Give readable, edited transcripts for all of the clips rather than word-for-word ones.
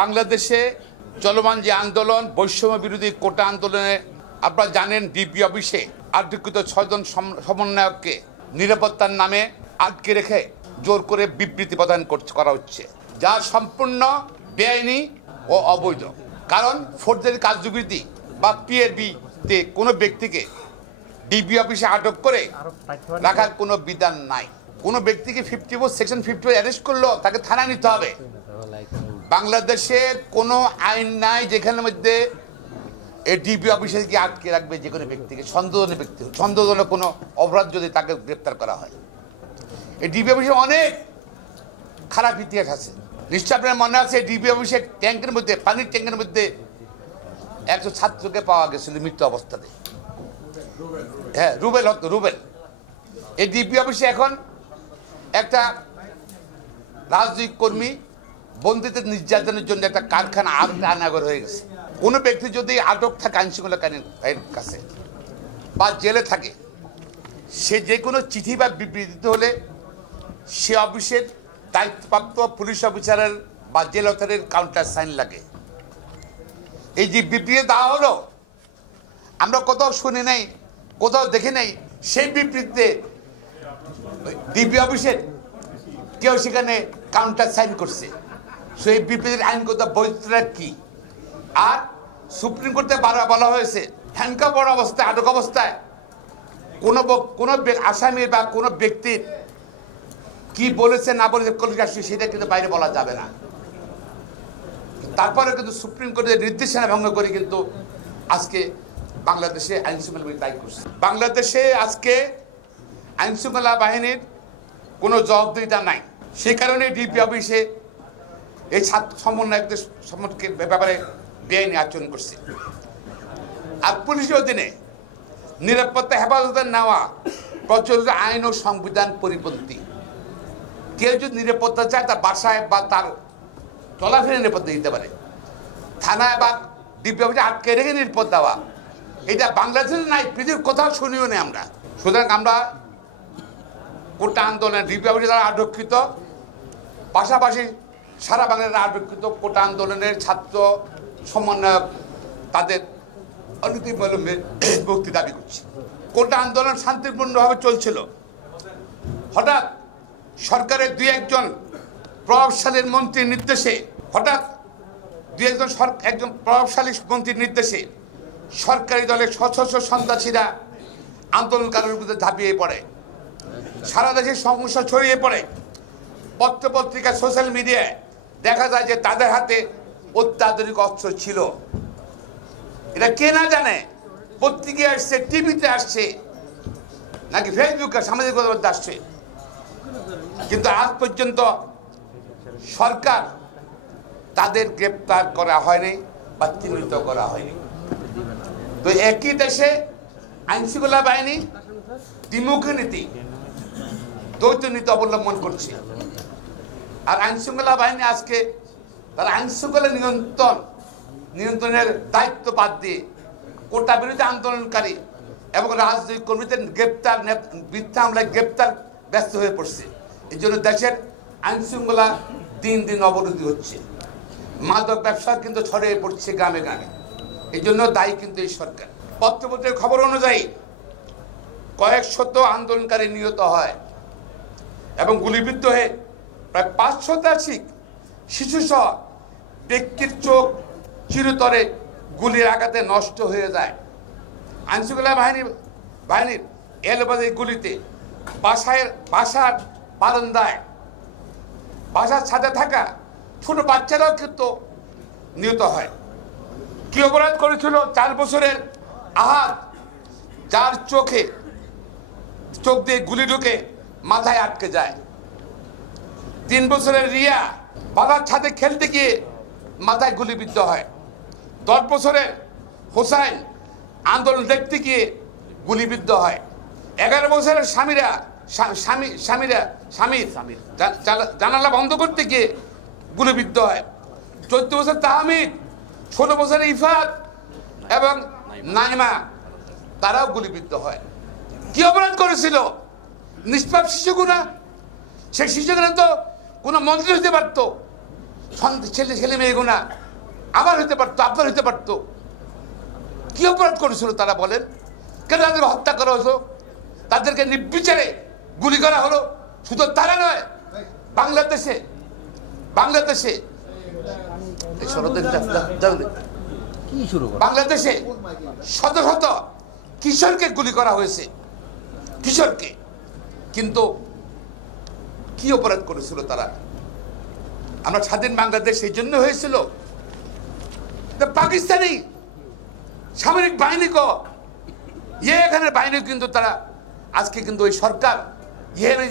বাংলাদেশে চলমান যে আন্দোলন বৈষম্য বিরোধী কোটা আন্দোলনে আপনারা জানেন ডিবি অফিসে আটককৃত 6 জন সমন্বয়ককে নিরাপত্তার নামে আটকে রেখে জোর করে বিবৃতি প্রদান করা হচ্ছে, যা সম্পূর্ণ বেআইনি ও অবৈধ। কারণ ফৌজদারি কার্যবিধি বা পিআরবিতে কোনো ব্যক্তিকে ডিবি অফিসে আটক করে রাখার কোনো বিধান নাই। কোনো ব্যক্তিকে 54 সেকশন 54 অ্যারেস্ট করলো তাকে থানায় নিতে হবে। বাংলাদেশের কোনো আইন নাই যেখানের মধ্যে এই ডিবি অফিসে গিয়ে আটকে রাখবে যে কোনো ব্যক্তিকে, সন্দেহজনক কোনো অপরাধ যদি তাকে গ্রেপ্তার করা হয়। এই ডিবি অফিসে অনেক খারাপ ইতিহাস আছে। নিশ্চয় আপনার মনে আছে ডিবি অফিসে ট্যাঙ্কের মধ্যে, পানির ট্যাঙ্কের মধ্যে 100 ছাত্রকে পাওয়া গেছিল মৃত্যু অবস্থাতে। হ্যাঁ, রুবেল। এই ডিবি অফিসে এখন একটা রাজনৈতিক কর্মী বন্দীদের নির্যাতনের জন্য একটা কারখানা আনাগর হয়ে গেছে। কোনো ব্যক্তি যদি আটক থাকে আইনশৃঙ্খলাকারীর কাছে বা জেলে থাকে, সে যে কোনো চিঠি বা বিবৃতি দিতে হলে সে অফিসের দায়িত্বপ্রাপ্ত পুলিশ অফিসারের বা জেল অথরিটির কাউন্টার সাইন লাগে। এই যে বিবৃতি দেওয়া হলো, আমরা কোথাও শুনি নাই, কোথাও দেখি নাই সেই বিবৃতিতে ডিবি অফিসের কেউ সেখানে কাউন্টার সাইন করছে। সেই বিবৃতির আইনগত বৈধতা কি? আর সুপ্রিম কোর্টে বারবার বলা হয়েছে হ্যান্ডকাপ করা অবস্থায়, আটক অবস্থায় কোনো আসামির বা কোনো ব্যক্তির কি বলেছে না বলেছে সেটা কিন্তু বাইরে বলা যাবে না। তারপরে কিন্তু সুপ্রিম কোর্টের নির্দেশনা ভঙ্গ করে কিন্তু আজকে বাংলাদেশে আইন শৃঙ্খলা বাহিনী দায়ী করছে। বাংলাদেশে আজকে আইন শৃঙ্খলা বাহিনীর কোনো জবাবদিহিতা নাই। সে কারণে ডিবি অফিসে এই ছাত্র সমন্বয়কদের সম্পর্কে ব্যাপারে বেআইনি আচরণ করছে। আর পুলিশের অধীনে নিরাপত্তা হেফাজতে নেওয়া প্রচলিত আইন ও সংবিধান পরিপন্থী। কেউ যদি নিরাপত্তা চায় তার বাসায় বা তার চলাফেরা নিরাপত্তা দিতে পারে। থানায় বা ডিবি অফিসে আটকে রেখে নিরাপত্তা দেওয়া, এটা বাংলাদেশে নাই, পৃথিবীর কোথাও শুনিও নেই আমরা। সুতরাং আমরা কোটা আন্দোলনের ডিবি অফিসে যারা আটককৃত, পাশাপাশি সারা বাংলার আটককৃত কোটা আন্দোলনের ছাত্র সমন্বয়ক তাদের অনতিবিলম্বে মুক্তি দাবি করছে। কোটা আন্দোলন শান্তিপূর্ণভাবে চলছিল। হঠাৎ সরকারের একজন প্রভাবশালী মন্ত্রীর নির্দেশে একজন প্রভাবশালী মন্ত্রীর নির্দেশে সরকারি দলের সশস্ত্র সন্ত্রাসীরা আন্দোলনকারীর বিরুদ্ধে ঝাঁপিয়ে পড়ে। সারা দেশে সমস্যা ছড়িয়ে পড়ে। পত্রপত্রিকা, সোশ্যাল মিডিয়ায় দেখা যায় যে তাদের হাতে অত্যাধুনিক অস্ত্র ছিল। এটা কে না জানে? পত্রিকায় আসছে, টিভিতে আসছে, নাকি ফেসবুকে সামাজিক মাধ্যমে আসছে, কিন্তু আজ পর্যন্ত সরকার তাদের গ্রেপ্তার করা হয়নি বা চিহ্নিত করা হয়নি। তো একই দেশে আইনশৃঙ্খলা বাহিনী দ্বিমুখী নীতি, দ্বৈত নীতি অবলম্বন করছে। আর আইনশৃঙ্খলা বাহিনী আজকে তারা আইনশৃঙ্খলা নিয়ন্ত্রণের দায়িত্ব বাদ দিয়ে কোটা বিরোধী আন্দোলনকারী এবং রাজনৈতিক কর্মীদের গ্রেপ্তার, মিথ্যা হামলায় গ্রেপ্তার ব্যস্ত হয়ে পড়ছে। এই জন্য দেশের আইনশৃঙ্খলা দিন দিন অবনতি হচ্ছে। মাদক ব্যবসা কিন্তু ছড়িয়ে পড়ছে গ্রামে গ্রামে। এই জন্য দায়ী কিন্তু এই সরকার। পত্রপত্রের খবর অনুযায়ী কয়েক শত আন্দোলনকারী নিহত হয় এবং গুলিবিদ্ধ হয়ে প্রায় 580 শিশুসহ ব্যক্তির চোখ চিরতরে গুলির আঘাতে নষ্ট হয়ে যায়। আইনশৃঙ্খলা বাহিনীর এলবাজি গুলিতে বাসার বারান্দায়, বাসার ছাদে থাকা ছোট বাচ্চারাও কিন্তু নিহত হয়। কি অপরাধ করেছিল 4 বছরের আহাদ, যার চোখ দিয়ে গুলি ঢুকে মাথায় আটকে যায়। 3 বছরের রিয়া বাবার ছাদে খেলতে গিয়ে মাথায় গুলিবিদ্ধ হয়। 10 বছরের হোসাইন আন্দোলন দেখতে গিয়ে গুলিবিদ্ধ হয়। 11 বছরের স্বামীর জানালা বন্ধ করতে গিয়ে গুলিবিদ্ধ হয়। 14 বছর তাহমিদ, 16 বছরের ইফাত এবং নাইমা, তারাও গুলিবিদ্ধ হয়। কি অপরাধ করেছিল? নিষ্পাপ শিশুগুনা। সেই শিশুগুনা তো কোনো মন্ত্রী হতে পারত, ছেলে মেয়েগুনা আমার হইতে পারতো, আপনার হইতে পারতো। কি অপরাধ করেছিল তারা বলেন? কেন তাদের হত্যা করা হলো? তাদেরকে নির্বিচারে গুলি করা হলো। শুধু তারা নয়, বাংলাদেশে বাংলাদেশে শত শত কিশোরকে গুলি করা হয়েছে, কিশোরকে। কিন্তু কি অপরাধ করেছিল তারা? আমরা স্বাধীন বাংলাদেশ সেই জন্য হয়েছিল। পাকিস্তানি সামরিক বাহিনী এখানের বাহিনী কিন্তু তারা আজকে কিন্তু ওই সরকার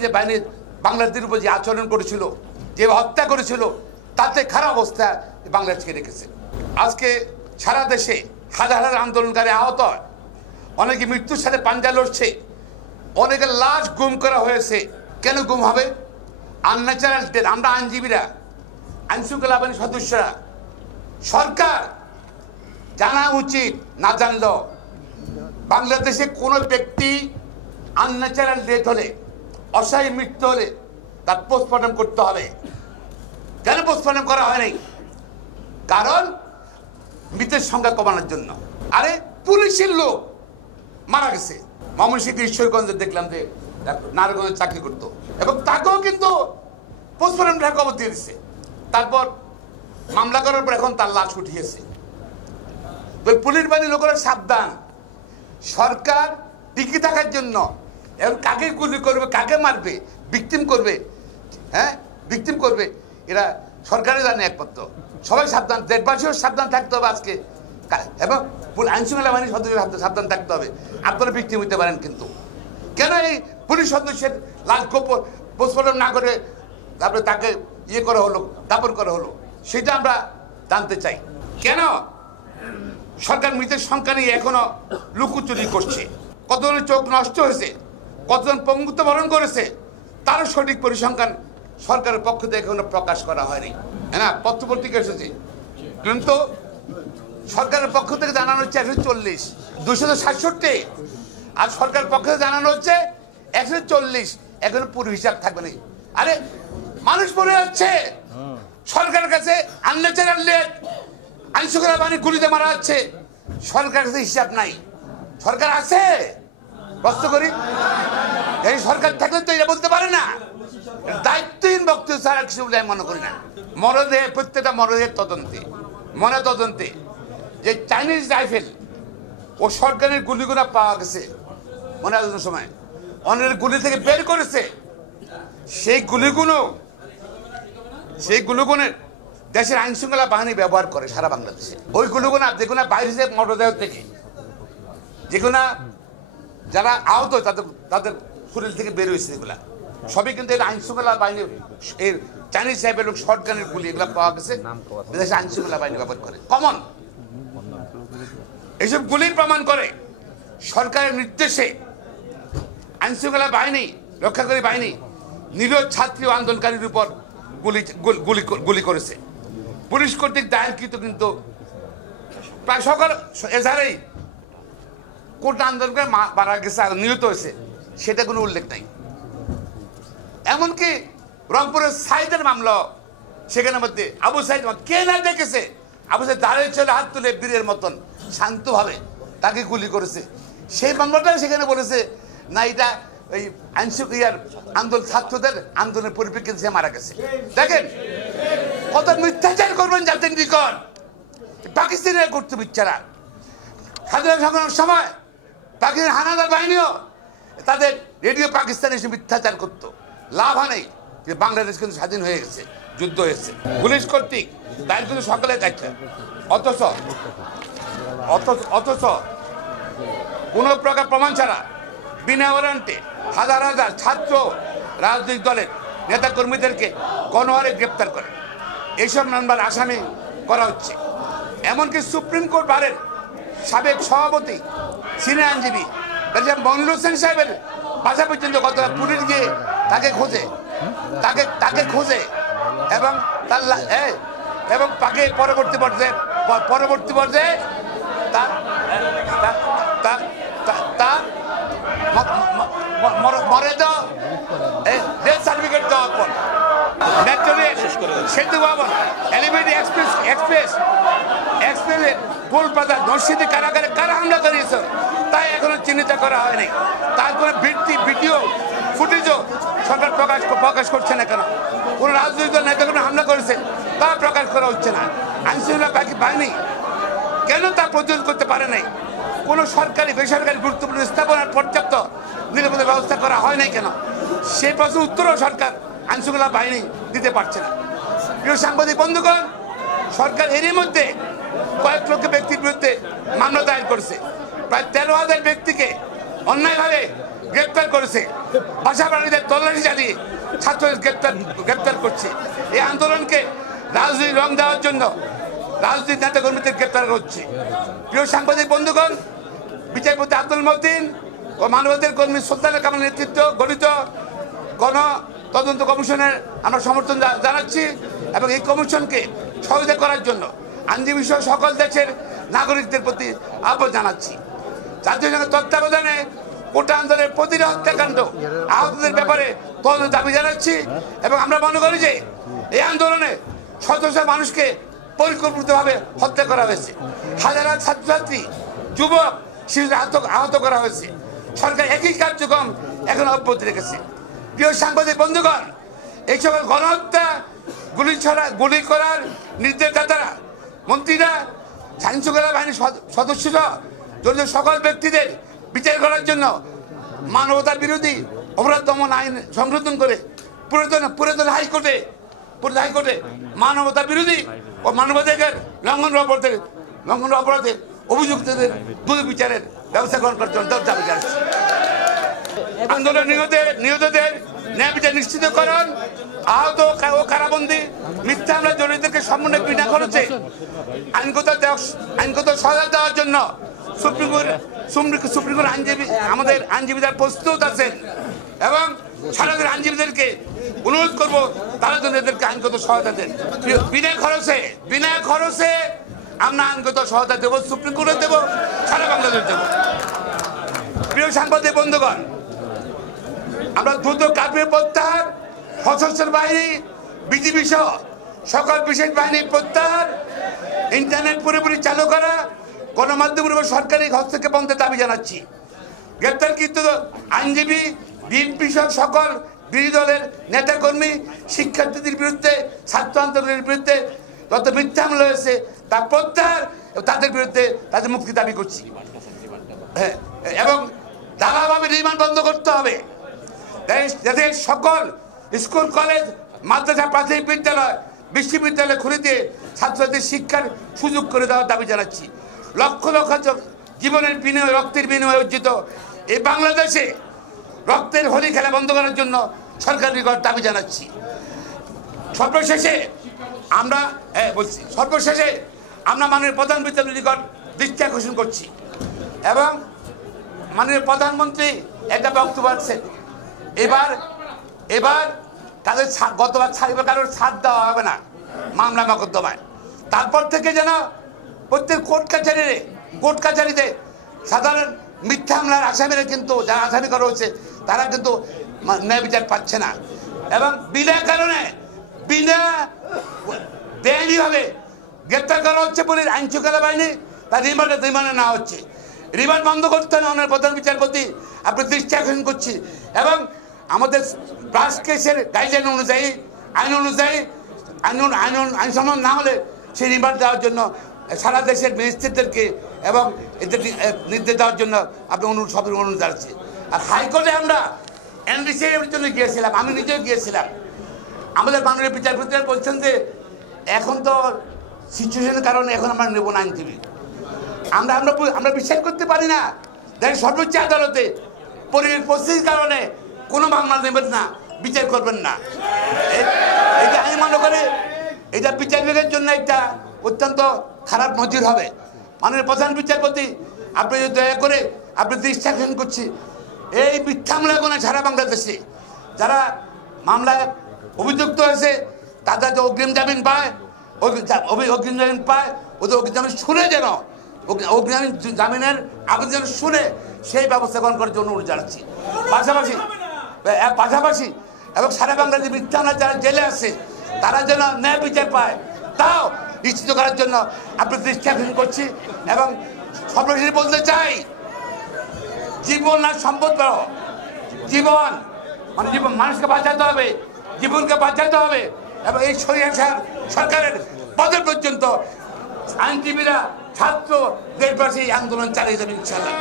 যে বাহিনী বাংলাদেশের উপর যে আচরণ করেছিল, যে হত্যা করেছিল, তাতে খারাপ অবস্থা বাংলাদেশকে রেখেছে। আজকে সারা দেশে হাজার হাজার আন্দোলনকারী আহত, অনেকে মৃত্যুর সাথে পাঞ্জা লড়ছে, অনেকের লাশ গুম করা হয়েছে। কেন গুম হবে? Unnatural death. আমরা আইনজীবীরা, আইনশৃঙ্খলা বাহিনীর সদস্যরা, সরকার জানা উচিত। না জানলেও বাংলাদেশে কোনো ব্যক্তি আনন্যাচারাল ডেথ হলে, অস্বাভাবিক মৃত্যু হলে তার পোস্টমর্টম করতে হবে। কেন পোস্টমর্টম করা হয়নি? কারণ মৃতের সংখ্যা কমানোর জন্য। আরে পুলিশের লোক মারা গেছে ময়মনসিংহ ঈশ্বরগঞ্জে, দেখলাম যে নারায়ণগঞ্জে চাকরি করতো, এবং তাকেও কিন্তু পোস্টমর্টম খবর দিয়ে দিচ্ছে। তারপর মামলা করার পর এখন তার লাশ উঠিয়েছে। পুলিশ বাহিনীর লোকেরা সাবধান। সরকার টিকে থাকার জন্য এবং কাকে গুলি করবে, কাকে মারবে, ভিকটিম করবে, ভিকটিম করবে, এরা সরকারে জানে একমাত্র। সবাই সাবধান, দেশবাসীও সাবধান থাকতে হবে আজকে, এবং আইনশৃঙ্খলা বাহিনীর সদস্য সাবধান থাকতে হবে। আপনারা ভিকটিম হইতে পারেন। কিন্তু কেন এই পুলিশ সদস্যের লাশ পোস্টমর্টম না করে তারপরে তাকে করা হলো, দাপন করা হলো, সেটা আমরা জানতে চাই। কেন সরকার মৃতের সংখ্যা নিয়ে এখনো লুকোচুরি করছে? কতজনের চোখ নষ্ট হয়েছে, কতজন পঙ্গুত্ব বরণ করেছে, তারও সঠিক পরিসংখ্যান সরকারের পক্ষ থেকে এখনো প্রকাশ করা হয়নি। হ্যাঁ, পত্রপত্রিকা এসেছে, কিন্তু সরকারের পক্ষ থেকে জানানো হচ্ছে 140, 267, আর সরকারের পক্ষ থেকে জানানো হচ্ছে 140। এখনো পুরো হিসাব থাকবে না। আরে মানুষ মরে যাচ্ছে, সরকারের কাছে আনন্যাচারাল ডেথ, আইনশৃঙ্খলা বাহিনী গুলিতে মারা যাচ্ছে, সরকারের কাছে হিসাব নাই। সরকার আছে, প্রশ্ন করি, এই সরকার থাকলে তো এটা বলতে পারে না। দায়িত্বহীন বক্তব্য ছাড়া কিছু বলে আমি মনে করি না। মরদেহ, প্রত্যেকটা মরদেহের তদন্তে যে চাইনিজ রাইফেল ও সরকারের গুলিগুলো পাওয়া গেছে, মনে হয় সময় অন্যের গুলি থেকে বের করেছে, সেই গুলিগুনের দেশের আইনশৃঙ্খলা বাহিনী ব্যবহার করে সারা বাংলাদেশে। ওই গুলিগুনা যেগুলো বাইরে মরদেহ থেকে, যেগুলো যারা আহত তাদের শরীর থেকে বের হয়েছে, এগুলা সবই কিন্তু এটা আইনশৃঙ্খলা বাহিনী, এর চাইনিজ সাহেবের লোক শর্টগানের গুলি এগুলো পাওয়া গেছে, দেশের আইনশৃঙ্খলা বাহিনী ব্যবহার করে। কমন এইসব গুলির প্রমাণ করে সরকারের নির্দেশে আইনশৃঙ্খলা বাহিনী, রক্ষাকারী বাহিনী নিরীহ ছাত্রী ও আন্দোলনকারীর উপর গুলি করেছে। পুলিশ কর্তৃক দায়েরকৃত কিন্তু প্রায় সকল এজাহারেই কোর্ট আন্দোলনকারী মারা গেছে আর নিহত হয়েছে, সেটা কোনো উল্লেখ নাই। এমনকি রংপুরের সাইদের মামলা, সেখানের মধ্যে আবু সাইদ কে না দেখেছে, আবু সাইদ দাঁড়িয়ে চলে হাত তুলে বীরের মতন শান্তভাবে তাকে গুলি করেছে। সেই মামলাটা সেখানে বলেছে না, এটা এই আন্দোলন ছাত্রদের আন্দোলনের পরিপ্রেক্ষিতে সে মারা গেছে। দেখেন কত মিথ্যাচার করবেন জাতির নিকট, পাকিস্তানিরা করতে বিচ্ছারা। স্বাধীনতা সংগ্রামের সময় পাকিস্তান হানাদার বাহিনীও তাদের রেডিও পাকিস্তানে এসে মিথ্যাচার করতো, লাভ নেই। যে বাংলাদেশ কিন্তু স্বাধীন হয়ে গেছে, যুদ্ধ হয়েছে, পুলিশ কর্তৃক দায়িত্ব কিন্তু সকলের দায়িত্ব। অথচ কোনো প্রকার প্রমাণ ছাড়া বিনা ওয়ারেন্টে হাজার হাজার ছাত্র রাজনৈতিক দলের নেতাকর্মীদেরকে গণহারে গ্রেপ্তার করে এইসব মামলার আসামি করা হচ্ছে। এমনকি সুপ্রিম কোর্ট বারের সাবেক সভাপতি, সিনিয়র আইনজীবী মনিরুল হোসেন সাহেবের বাসা পর্যন্ত কত পুলিশ গিয়ে তাকে খোঁজে এবং তাকে পরবর্তী পর্যায়ে তার মরে ডেথ সার্টিফিকেট দেওয়ার পর মেট্রো রেল, সেতু ভবন, এলিভেটেড এক্সপ্রেস কলকাতা মসজিদে কারাগারে কারা হামলা করিয়েছে তাই এখনো চিহ্নিত করা হয়নি। তার কোনো ভিডিও ফুটেজও সরকার প্রকাশ করছে না কেন? কোন রাজনৈতিক নেতা কোনো হামলা করেছে তা প্রকাশ করা হচ্ছে না। আইনশৃঙ্খলা বাহিনী কেন তা প্রতিরোধ করতে পারে নাই? কোনো সরকারি বেসরকারি গুরুত্বপূর্ণ স্থাপনার পর্যাপ্ত নিরাপত্তা ব্যবস্থা করা হয় নাই কেন? সেই প্রশ্নের উত্তরও সরকার আইনশৃঙ্খলা বাহিনী দিতে পারছে না। প্রিয় সাংবাদিক বন্ধুগণ, সরকার এরই মধ্যে কয়েক লক্ষ ব্যক্তির বিরুদ্ধে মামলা দায়ের করেছে, প্রায় 13,000 ব্যক্তিকে অন্যায়ভাবে গ্রেপ্তার করেছে, বাসা বাড়িদের তল্লাশি চালিয়ে ছাত্রদের গ্রেপ্তার করছে। এই আন্দোলনকে রাজনৈতিক রং দেওয়ার জন্য রাজনৈতিক নেতাকর্মীদের গ্রেপ্তার করছে। প্রিয় সাংবাদিক বন্ধুগণ, বিচারপতি আব্দুল মতিন ও মানবাধিকার কর্মী সুলতানা কামাল নেতৃত্ব গঠিত গণ তদন্ত কমিশনের আমরা সমর্থন জানাচ্ছি এবং এই কমিশনকে সহযোগিতা করার জন্য আইনজীবী সহ সকল দেশের নাগরিকদের প্রতি আহ্বান জানাচ্ছি। জাতীয় সংঘের তত্ত্বাবধানে কোটা আন্দোলনের প্রতিটি হত্যাকাণ্ড আহতদের ব্যাপারে তদন্ত দাবি জানাচ্ছি এবং আমরা মনে করি যে এই আন্দোলনে শত শত মানুষকে পরিকল্পিতভাবে হত্যা করা হয়েছে, হাজার হাজার ছাত্রছাত্রী যুবক শিশুদের আহত করা হয়েছে। সরকার একই কার্যক্রম এখন অব্যাহত রেখেছে। প্রিয় সাংবাদিক বন্ধুগণ, এই সকল গণহত্যা গুলি করার নির্দেশদাতারা, মন্ত্রীরা, আইনশৃঙ্খলা বাহিনীর সদস্যরা জড়িত সকল ব্যক্তিদের বিচার করার জন্য মানবতা বিরোধী অপরাধ দমন আইন সংশোধন করে পুরাতন হাইকোর্টে মানবতা বিরোধী ও মানবাধিকার লঙ্ঘন অপরাধের অভিযুক্তদের দ্রুত বিচারের ব্যবস্থা গ্রহণ করার জন্য দাবি জানাচ্ছি। আন্দোলন নিহতদের ন্যায় বিচার নিশ্চিতকরণ, আহত ও কারাবন্দী মিথ্যা হামলা জড়িতদেরকে সম্পূর্ণ বিনা খরচে আইনগত সহায়তা দেওয়ার জন্য সুপ্রিম কোর্ট আমাদের আইনজীবীরা প্রস্তুত আছেন এবং সারা দেশের আইনজীবীদেরকে অনুরোধ করবো তারা যেন এদেরকে আইনগত সহায়তা দেন। বিনা খরচে আমরা আইনগত সহায়তা দেবো, সুপ্রিম কোর্টে দেবো, সারা বাংলাদেশ দেবো। প্রিয় সাংবাদিক বন্ধুগণ, আমরা দ্রুত কার্ফিউ প্রত্যাহার, সশস্ত্র বাহিনী, বিজিবি সহ সকল বিশেষ বাহিনী প্রত্যাহার, ইন্টারনেট পুরোপুরি চালু করা, গণমাধ্যমের উপর সরকারি হস্তক্ষেপ বন্ধের দাবি জানাচ্ছি। গ্রেপ্তারকৃত আইনজীবী, বিএনপি সহ সকল বিরোধী দলের নেতাকর্মী, শিক্ষার্থীদের বিরুদ্ধে, ছাত্র আন্দোলনের বিরুদ্ধে যত মিথ্যা হামলা হয়েছে তা প্রত্যাহার, তাদের বিরুদ্ধে তাদের মুক্তি দাবি করছি এবং দালাভাবে রিমান্ড বন্ধ করতে হবে। যাতে সকল স্কুল, কলেজ, মাদ্রাসা, প্রাথমিক বিদ্যালয়, বিশ্ববিদ্যালয় খুলে দিয়ে ছাত্রদের শিক্ষার সুযোগ করে দেওয়ার দাবি জানাচ্ছি। লক্ষ লক্ষ জীবনের বিনিময়ে, রক্তের বিনিময়ে অর্জিত এই বাংলাদেশে রক্তের হোলি খেলা বন্ধ করার জন্য সরকারের নিকট দাবি জানাচ্ছি। সর্বশেষে আমরা মাননীয় প্রধান বিচারপতির নিকট দৃষ্টি আকর্ষণ করছি এবং মাননীয় প্রধানমন্ত্রী একটা বক্তব্য আছে, এবার তাদের গতবার ছাড়িবার কারোর ছাড় দেওয়া হবে না মামলা মকদ্দমায়। তারপর থেকে যেন প্রত্যেক কোর্ট কাছারিতে সাধারণ মিথ্যা হামলার আসামিরা কিন্তু যারা আসামি করা হচ্ছে তারা কিন্তু ন্যায় বিচার পাচ্ছে না এবং বিনা কারণে বেআইনিভাবে গ্রেপ্তার করা হচ্ছে বলে আইনশৃঙ্খলা বাহিনী তার রিমান্ডে নেওয়া হচ্ছে। রিমান্ড বন্ধ করতে হবে অনেক প্রধান বিচারপতি, আপনি দৃষ্টি আকর্ষণ করছি এবং আমাদের ব্রাশ কেসের গাইডলাইন অনুযায়ী আইন সম্মান না হলে সেই রিমান্ড দেওয়ার জন্য সারা দেশের ম্যাজিস্ট্রেটদেরকে এবং এদের নির্দেশ দেওয়ার জন্য আপনি সবের অনুরোধ জানাচ্ছি। আর হাইকোর্টে আমরা এনডিসি এর জন্য গিয়েছিলাম, আমি নিজেও গিয়েছিলাম। আমাদের মাননীয় বিচারপতিরা বলছেন যে এখন তো সিচুয়েশনের কারণে এখন আমরা নেব না আইনজীবী। আমরা বিশ্বাস করতে পারি না দেখেন সর্বোচ্চ আদালতে পরিস্থিতির কারণে কোনো মামলা নেবেন না, বিচার করবেন না। এটা আমি মনে করি এটা বিচার বিভাগের জন্য একটা অত্যন্ত খারাপ নজির হবে। মাননীয় প্রধান বিচারপতি, আপনি দয়া করে আপনি দৃষ্টি আকর্ষণ করছি, এই মিথ্যা হামলা কোনো সারা বাংলাদেশে যারা মামলায় অভিযুক্ত হয়েছে তাদের যে অগ্রিম জামিন পায় ওদের অগ্রিম জামিন শুনে যেন অগ্রিম জামিনের আবেদন শুনে সেই ব্যবস্থা গ্রহণ করার জন্য অনুরোধ জানাচ্ছি। পাশাপাশি এবং সারা বাংলাদেশে মিথ্যা মামলায় যারা জেলে আছে তারা যেন ন্যায় বিচার পায় তাও নিশ্চিত করার জন্য আপনার দৃষ্টি আকর্ষণ করছি। এবং সর্বশেষ বলতে চাই, জীবন আর সম্পদ বড়। জীবন মানে জীবন মানুষকে বাঁচাতে হবে, জীবনকে বাঁচাতে হবে। এবং এই সরকারের পদে পর্যন্ত আইনজীবীরা, ছাত্র, দেশবাসী আন্দোলন চালিয়ে যাবে ইনশাআল্লাহ।